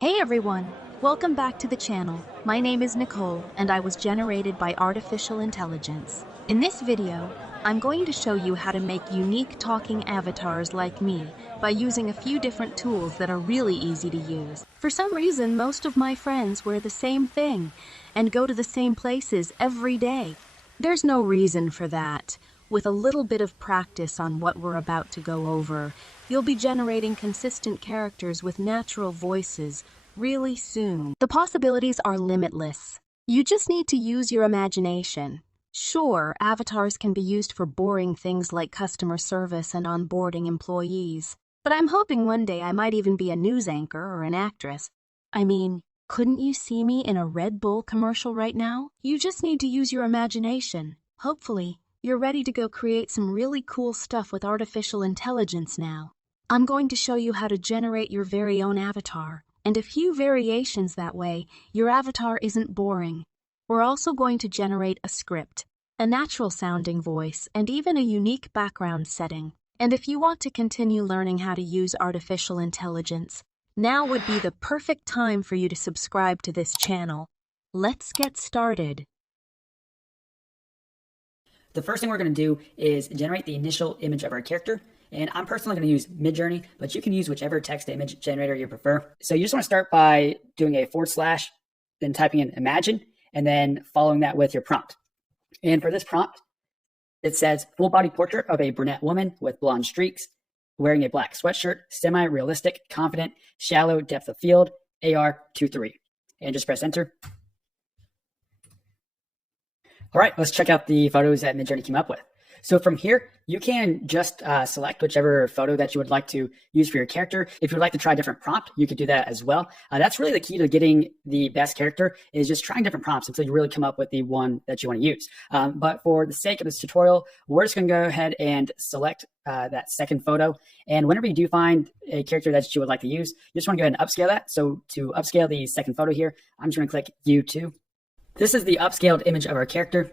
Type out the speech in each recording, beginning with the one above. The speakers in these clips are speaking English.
Hey everyone! Welcome back to the channel. My name is Nicole and I was generated by artificial intelligence. In this video, I'm going to show you how to make unique talking avatars like me by using a few different tools that are really easy to use. For some reason, most of my friends wear the same thing and go to the same places every day. There's no reason for that. With a little bit of practice on what we're about to go over, you'll be generating consistent characters with natural voices really soon. The possibilities are limitless. You just need to use your imagination. Sure, avatars can be used for boring things like customer service and onboarding employees, but I'm hoping one day I might even be a news anchor or an actress. I mean, couldn't you see me in a Red Bull commercial right now? You just need to use your imagination. Hopefully, you're ready to go create some really cool stuff with artificial intelligence now. I'm going to show you how to generate your very own avatar, and a few variations that way your avatar isn't boring. We're also going to generate a script, a natural-sounding voice, and even a unique background setting. And if you want to continue learning how to use artificial intelligence, now would be the perfect time for you to subscribe to this channel. Let's get started. The first thing we're going to do is generate the initial image of our character. And I'm personally going to use Midjourney, but you can use whichever text to image generator you prefer. So you just want to start by doing a /, then typing in imagine, and then following that with your prompt. And for this prompt, it says full body portrait of a brunette woman with blonde streaks, wearing a black sweatshirt, semi-realistic, confident, shallow depth of field, AR 2.3. And just press enter. All right, let's check out the photos that Midjourney came up with. So from here, you can just select whichever photo that you would like to use for your character. If you'd like to try a different prompt, you could do that as well. That's really the key to getting the best character, is just trying different prompts until you really come up with the one that you want to use. But for the sake of this tutorial, we're just going to go ahead and select that second photo. And whenever you do find a character that you would like to use, you just want to go ahead and upscale that. So to upscale the second photo here, I'm just going to click View To. This is the upscaled image of our character.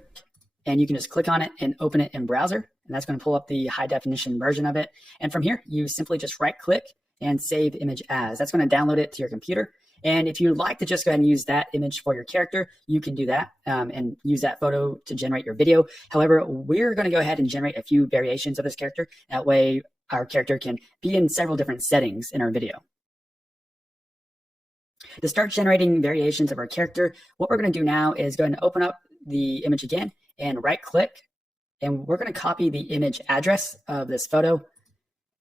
And you can just click on it and open it in browser. And that's going to pull up the high definition version of it. And from here, you simply just right click and save image as. That's going to download it to your computer. And if you'd like to just go ahead and use that image for your character, you can do that and use that photo to generate your video. However, we're going to go ahead and generate a few variations of this character. That way, our character can be in several different settings in our video. To start generating variations of our character, what we're going to do now is go ahead and open up the image again and right click, and we're going to copy the image address of this photo. And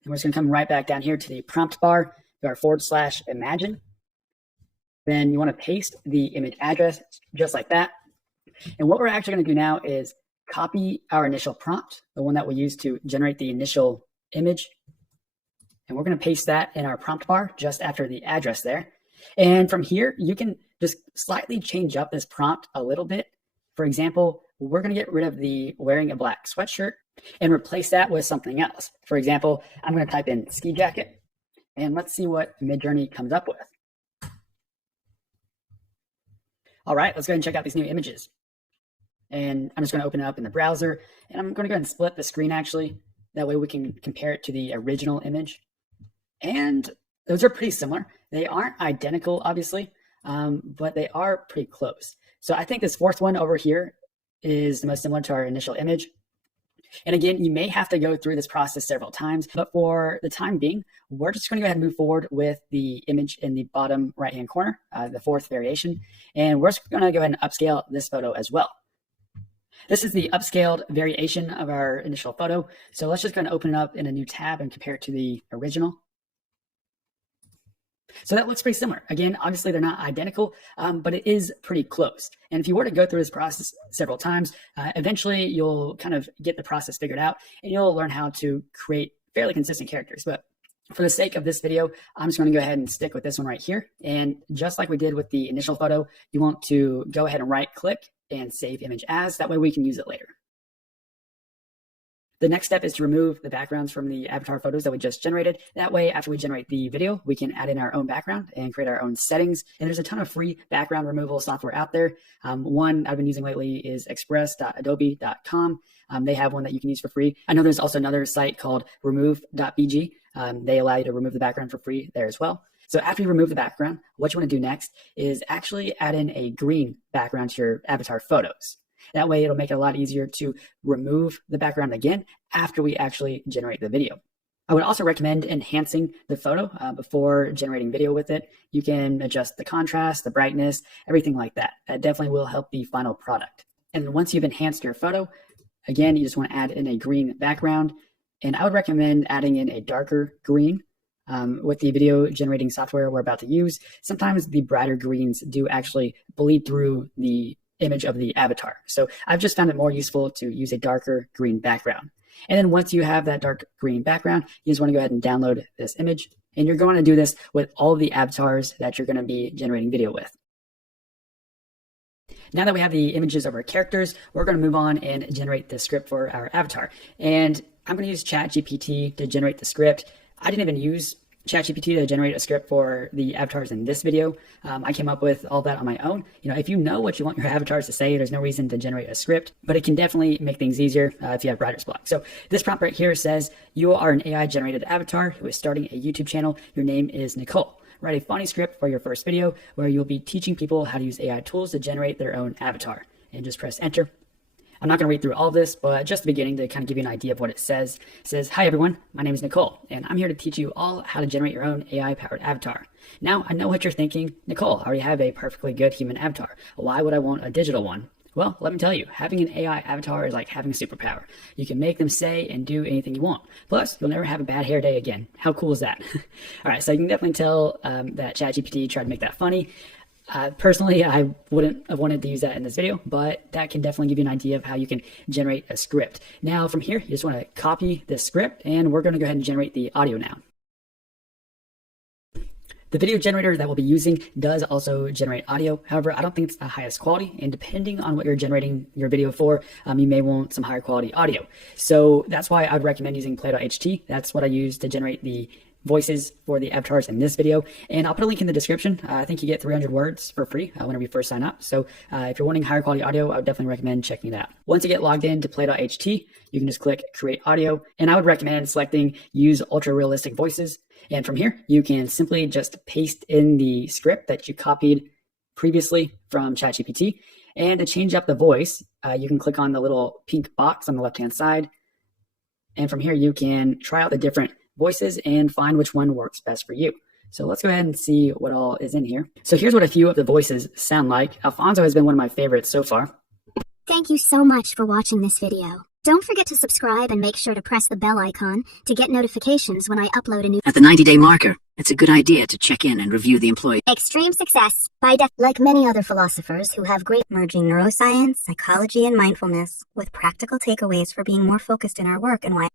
we're just going to come right back down here to the prompt bar, to our / imagine. Then you want to paste the image address just like that. And what we're actually going to do now is copy our initial prompt, the one that we use to generate the initial image. And we're going to paste that in our prompt bar just after the address there. And from here, you can just slightly change up this prompt a little bit. For example, we're going to get rid of the wearing a black sweatshirt and replace that with something else. For example, I'm going to type in ski jacket, and let's see what Midjourney comes up with. All right, let's go ahead and check out these new images. And I'm just going to open it up in the browser, and I'm going to go ahead and split the screen actually. That way we can compare it to the original image. And those are pretty similar. They aren't identical, obviously, but they are pretty close. So I think this fourth one over here is the most similar to our initial image. And again, you may have to go through this process several times, but for the time being, we're just going to go ahead and move forward with the image in the bottom right-hand corner, the fourth variation. And we're just going to go ahead and upscale this photo as well. This is the upscaled variation of our initial photo. So let's just go ahead and open it up in a new tab and compare it to the original. So that looks pretty similar. Again, obviously they're not identical, but it is pretty close. And if you were to go through this process several times, eventually you'll kind of get the process figured out and you'll learn how to create fairly consistent characters. But for the sake of this video, I'm just going to go ahead and stick with this one right here. And just like we did with the initial photo, you want to go ahead and right click and save image as. That way we can use it later. The next step is to remove the backgrounds from the avatar photos that we just generated. That way, after we generate the video, we can add in our own background and create our own settings. And there's a ton of free background removal software out there. One I've been using lately is express.adobe.com. They have one that you can use for free. I know there's also another site called remove.bg. They allow you to remove the background for free there as well. So after you remove the background, what you want to do next is actually add in a green background to your avatar photos. That way it'll make it a lot easier to remove the background again after we actually generate the video. I would also recommend enhancing the photo before generating video with it. You can adjust the contrast, the brightness, everything like that. That definitely will help the final product. And then once you've enhanced your photo, again, you just want to add in a green background. And I would recommend adding in a darker green. With the video generating software we're about to use, sometimes the brighter greens do actually bleed through the image of the avatar. So I've just found it more useful to use a darker green background. And then once you have that dark green background, you just want to go ahead and download this image. And you're going to do this with all of the avatars that you're going to be generating video with. Now that we have the images of our characters, we're going to move on and generate the script for our avatar. And I'm going to use ChatGPT to generate the script. I didn't even use ChatGPT to generate a script for the avatars in this video. I came up with all that on my own. If you know what you want your avatars to say, there's no reason to generate a script, but it can definitely make things easier if you have writer's block. So this prompt right here says, you are an AI generated avatar who is starting a YouTube channel. Your name is Nicole. Write a funny script for your first video where you'll be teaching people how to use AI tools to generate their own avatar, and just press enter. I'm not going to read through all of this, but just the beginning to kind of give you an idea of what it says. It says, hi everyone, my name is Nicole, and I'm here to teach you all how to generate your own AI-powered avatar. Now, I know what you're thinking. Nicole, I already have a perfectly good human avatar. Why would I want a digital one? Well, let me tell you, having an AI avatar is like having a superpower. You can make them say and do anything you want. Plus, you'll never have a bad hair day again. How cool is that? All right, so you can definitely tell that ChatGPT tried to make that funny. Personally, I wouldn't have wanted to use that in this video, but that can definitely give you an idea of how you can generate a script. Now from here, you just want to copy this script, and we're going to go ahead and generate the audio now. The video generator that we'll be using does also generate audio. However, I don't think it's the highest quality, and depending on what you're generating your video for, you may want some higher quality audio. So that's why I would recommend using play.ht. That's what I use to generate the voices for the avatars in this video, and I'll put a link in the description. I think you get 300 words for free whenever you first sign up. So if you're wanting higher quality audio, I would definitely recommend checking it out. Once you get logged in to play.ht, you can just click create audio, and I would recommend selecting use ultra realistic voices. And from here, you can simply just paste in the script that you copied previously from ChatGPT. And to change up the voice, you can click on the little pink box on the left-hand side. And from here, you can try out the different voices and find which one works best for you. So let's go ahead and see what all is in here. So here's what a few of the voices sound like. Alfonso has been one of my favorites so far. Thank you so much for watching this video. Don't forget to subscribe and make sure to press the bell icon to get notifications when I upload a new. At the 90-day marker, it's a good idea to check in and review the employee. Extreme success by like many other philosophers who have great merging neuroscience, psychology, and mindfulness with practical takeaways for being more focused in our work and why.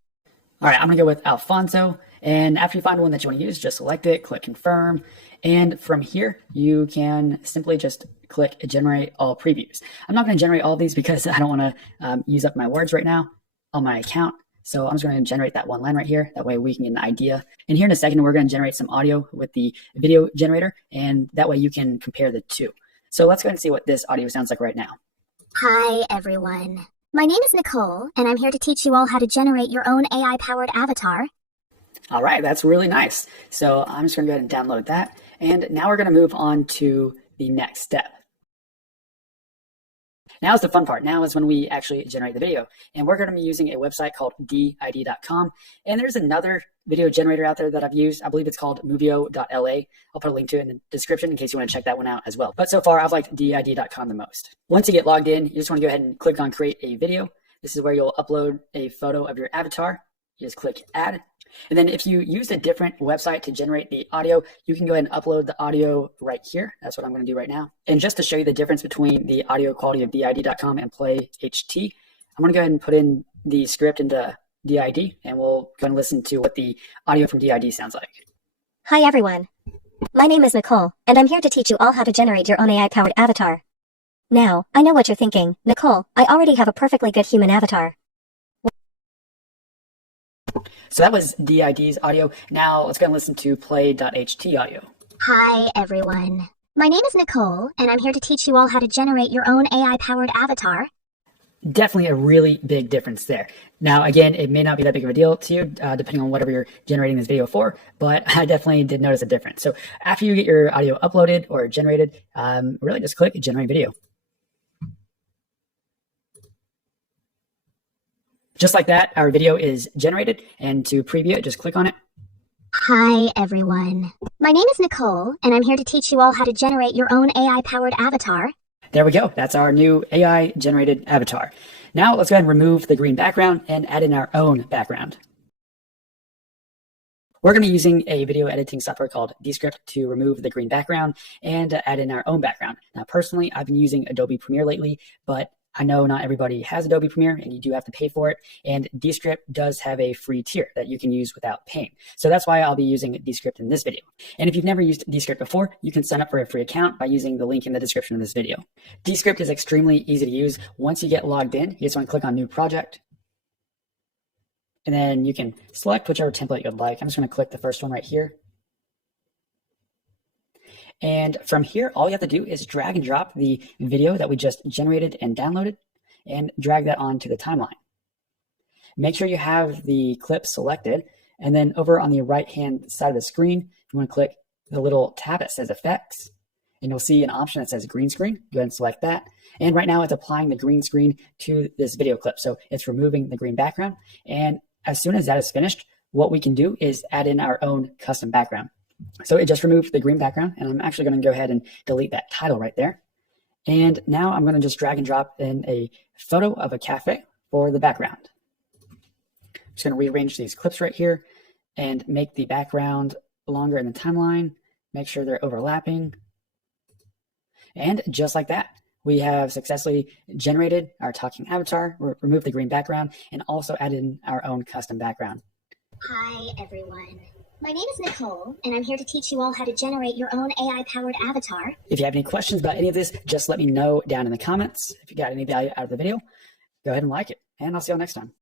All right, I'm going to go with Alfonso. And after you find one that you want to use, just select it, click confirm. And from here, you can simply just click generate all previews. I'm not going to generate all of these because I don't want to use up my words right now on my account. So I'm just going to generate that one line right here. That way we can get an idea. And here in a second, we're going to generate some audio with the video generator. And that way you can compare the two. So let's go ahead and see what this audio sounds like right now. Hi, everyone. My name is Nicole, and I'm here to teach you all how to generate your own AI-powered avatar. All right, that's really nice. So I'm just going to go ahead and download that. And now we're going to move on to the next step. Now is the fun part. Now is when we actually generate the video. And we're going to be using a website called did.com. And there's another video generator out there that I've used. I believe it's called movio.la. I'll put a link to it in the description in case you want to check that one out as well. But so far, I've liked did.com the most. Once you get logged in, you just want to go ahead and click on create a video. This is where you'll upload a photo of your avatar. You just click add. And then if you used a different website to generate the audio, you can go ahead and upload the audio right here. That's what I'm going to do right now. And just to show you the difference between the audio quality of did.com and play.ht, I'm going to go ahead and put in the script into did, and we'll go and listen to what the audio from did sounds like. Hi, everyone. My name is Nicole, and I'm here to teach you all how to generate your own AI-powered avatar. Now, I know what you're thinking. Nicole, I already have a perfectly good human avatar. So that was did's audio. Now let's go and listen to play.ht audio. Hi, everyone. My name is Nicole, and I'm here to teach you all how to generate your own AI-powered avatar. Definitely a really big difference there. Now, again, it may not be that big of a deal to you, depending on whatever you're generating this video for, but I definitely did notice a difference. So after you get your audio uploaded or generated, really just click Generate Video. Just like that, our video is generated, and to preview it, just click on it. Hi, everyone. My name is Nicole, and I'm here to teach you all how to generate your own AI-powered avatar. There we go. That's our new AI-generated avatar. Now let's go ahead and remove the green background and add in our own background. We're going to be using a video editing software called Descript to remove the green background and add in our own background. Now, personally, I've been using Adobe Premiere lately, but I know not everybody has Adobe Premiere and you do have to pay for it. And Descript does have a free tier that you can use without paying. So that's why I'll be using Descript in this video. And if you've never used Descript before, you can sign up for a free account by using the link in the description of this video. Descript is extremely easy to use. Once you get logged in, you just want to click on New Project. And then you can select whichever template you'd like. I'm just going to click the first one right here. And from here, all you have to do is drag and drop the video that we just generated and downloaded and drag that onto the timeline. Make sure you have the clip selected. And then over on the right-hand side of the screen, you want to click the little tab that says Effects. And you'll see an option that says Green Screen. Go ahead and select that. And right now it's applying the green screen to this video clip. So it's removing the green background. And as soon as that is finished, what we can do is add in our own custom background. So it just removed the green background, and I'm actually going to go ahead and delete that title right there. And now I'm going to just drag and drop in a photo of a cafe for the background. I'm just going to rearrange these clips right here and make the background longer in the timeline, make sure they're overlapping. And just like that, we have successfully generated our talking avatar, removed the green background, and also added in our own custom background. Hi, everyone. My name is Nicole, and I'm here to teach you all how to generate your own AI-powered avatar. If you have any questions about any of this, just let me know down in the comments. If you got any value out of the video, go ahead and like it, and I'll see you all next time.